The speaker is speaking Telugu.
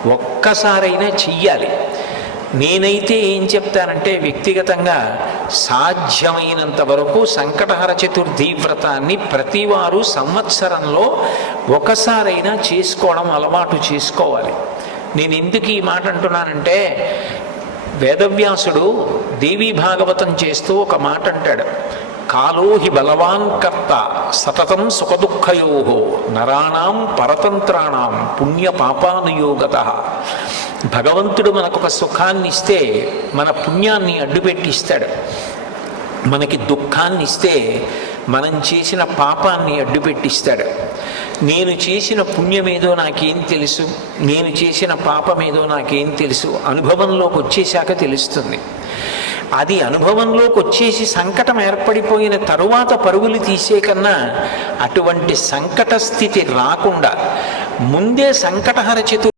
ఒక్కసారైనా చెయ్యాలి. నేనైతే ఏం చెప్తానంటే వ్యక్తిగతంగా సాధ్యమైనంత వరకు సంకటహర చతుర్థి వ్రతాన్ని ప్రతివారు సంవత్సరంలో ఒకసారైనా చేసుకోవడం అలవాటు చేసుకోవాలి. నేను ఎందుకు ఈ మాట అంటున్నానంటే, వేదవ్యాసుడు దేవీ భాగవతం చేస్తూ ఒక మాట అంటాడు, కాలో హి బలవాన్ కర్త సతతం సుఖదుఃఖయో నరాణం పరతంత్రాణం పుణ్య పాపానుయోగత. భగవంతుడు మనకొక సుఖాన్ని ఇస్తే మన పుణ్యాన్ని అడ్డుపెట్టిస్తాడు, మనకి దుఃఖాన్ని ఇస్తే మనం చేసిన పాపాన్ని అడ్డుపెట్టిస్తాడు. నేను చేసిన పుణ్యమేదో నాకేం తెలుసు, నేను చేసిన పాపమేదో నాకేం తెలుసు, అనుభవంలోకి వచ్చేశాక తెలుస్తుంది. అది అనుభవంలోకి వచ్చేసి సంకటం ఏర్పడిపోయిన తరువాత పరుగులు తీసే కన్నా అటువంటి సంకట స్థితి రాకుండా ముందే సంకటహర చతుర్థి